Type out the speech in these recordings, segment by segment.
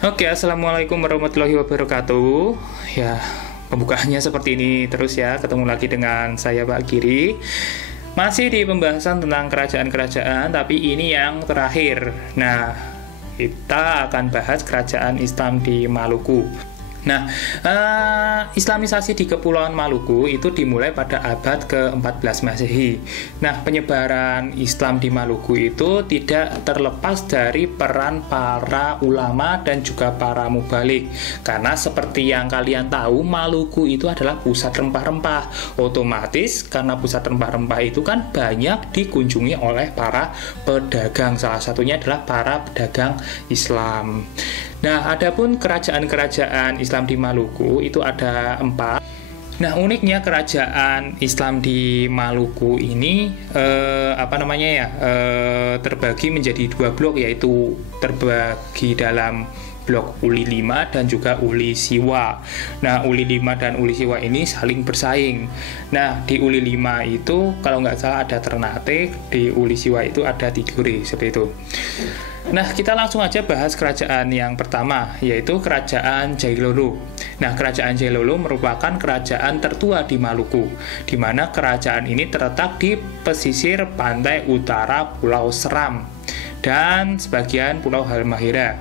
Oke, assalamualaikum warahmatullahi wabarakatuh. Ya, pembukaannya seperti ini terus ya. Ketemu lagi dengan saya Pak Giri. Masih di pembahasan tentang kerajaan-kerajaan, tapi ini yang terakhir. Nah, kita akan bahas kerajaan Islam di Maluku. Nah, Islamisasi di Kepulauan Maluku itu dimulai pada abad ke-14 Masehi. Nah, penyebaran Islam di Maluku itu tidak terlepas dari peran para ulama dan juga para mubalik. Karena seperti yang kalian tahu, Maluku itu adalah pusat rempah-rempah. Otomatis karena pusat rempah-rempah itu kan banyak dikunjungi oleh para pedagang. Salah satunya adalah para pedagang Islam. Nah, adapun kerajaan-kerajaan Islam di Maluku itu ada 4. Nah, uniknya kerajaan Islam di Maluku ini terbagi menjadi 2 blok, yaitu terbagi dalam blok Uli 5 dan juga Uli Siwa. Nah, Uli 5 dan Uli Siwa ini saling bersaing. Nah, di Uli 5 itu kalau nggak salah ada Ternate, di Uli Siwa itu ada Tidore, seperti itu. Nah, kita langsung aja bahas kerajaan yang pertama, yaitu Kerajaan Jailolo. Nah, Kerajaan Jailolo merupakan kerajaan tertua di Maluku, di mana kerajaan ini terletak di pesisir pantai utara Pulau Seram dan sebagian Pulau Halmahera.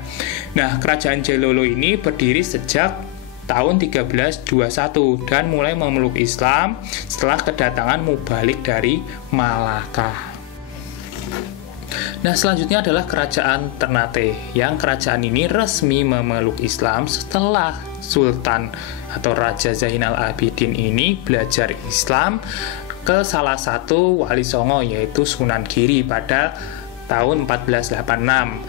Nah, Kerajaan Jailolo ini berdiri sejak tahun 1321 dan mulai memeluk Islam setelah kedatangan mubalik dari Malaka. Nah, selanjutnya adalah Kerajaan Ternate, yang kerajaan ini resmi memeluk Islam setelah Sultan atau Raja Zainal Abidin ini belajar Islam ke salah satu wali songo, yaitu Sunan Giri pada tahun 1486.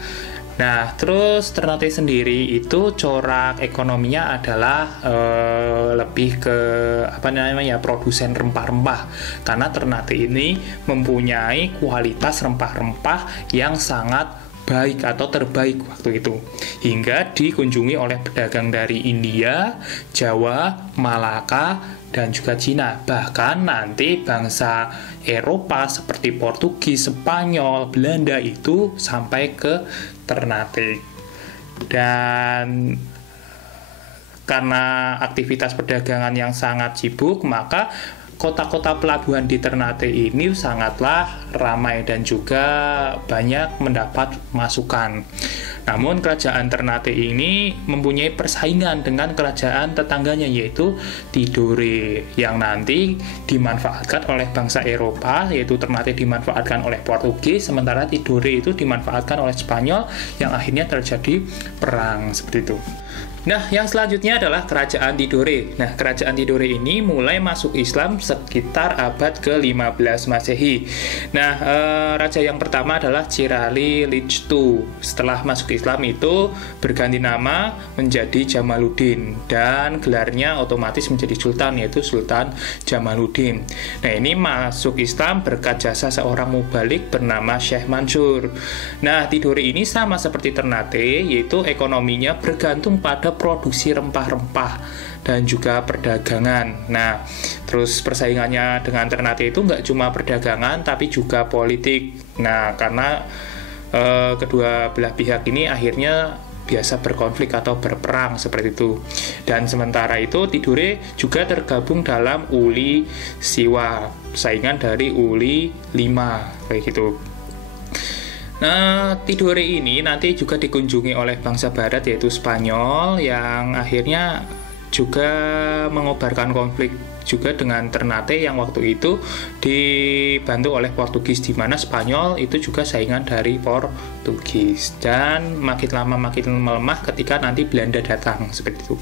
Nah, terus Ternate sendiri itu corak ekonominya adalah lebih ke produsen rempah-rempah, karena Ternate ini mempunyai kualitas rempah-rempah yang sangat baik atau terbaik waktu itu, hingga dikunjungi oleh pedagang dari India, Jawa, Malaka, dan juga Cina. Bahkan nanti bangsa Eropa seperti Portugis, Spanyol, Belanda itu sampai ke Ternate. Dan karena aktivitas perdagangan yang sangat sibuk, maka kota-kota pelabuhan di Ternate ini sangatlah ramai dan juga banyak mendapat masukan. Namun kerajaan Ternate ini mempunyai persaingan dengan kerajaan tetangganya, yaitu Tidore, yang nanti dimanfaatkan oleh bangsa Eropa, yaitu Ternate dimanfaatkan oleh Portugis, sementara Tidore itu dimanfaatkan oleh Spanyol, yang akhirnya terjadi perang seperti itu. Nah, yang selanjutnya adalah Kerajaan Tidore. Nah, Kerajaan Tidore ini mulai masuk Islam sekitar abad ke-15 Masehi. Nah, raja yang pertama adalah Cirali Lichtu. Setelah masuk Islam itu berganti nama menjadi Jamaluddin, dan gelarnya otomatis menjadi sultan, yaitu Sultan Jamaluddin. Nah, ini masuk Islam berkat jasa seorang mubalik bernama Syekh Mansur. Nah, Tidore ini sama seperti Ternate, yaitu ekonominya bergantung pada produksi rempah-rempah dan juga perdagangan. Nah, terus persaingannya dengan Ternate itu nggak cuma perdagangan, tapi juga politik. Nah, karena kedua belah pihak ini akhirnya biasa berkonflik atau berperang seperti itu. Dan sementara itu Tidore juga tergabung dalam Uli Siwa, saingan dari Uli 5 kayak gitu. Nah, Tidore ini nanti juga dikunjungi oleh bangsa barat, yaitu Spanyol, yang akhirnya juga mengobarkan konflik juga dengan Ternate yang waktu itu dibantu oleh Portugis, di mana Spanyol itu juga saingan dari Portugis, dan makin lama makin melemah ketika nanti Belanda datang seperti itu.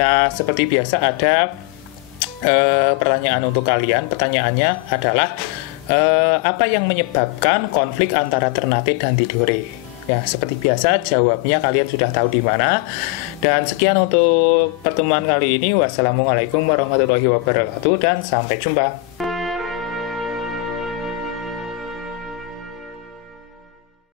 Nah, seperti biasa ada pertanyaan untuk kalian. Pertanyaannya adalah apa yang menyebabkan konflik antara Ternate dan Tidore? Ya, seperti biasa jawabnya kalian sudah tahu di mana. Dan sekian untuk pertemuan kali ini. Wassalamualaikum warahmatullahi wabarakatuh dan sampai jumpa.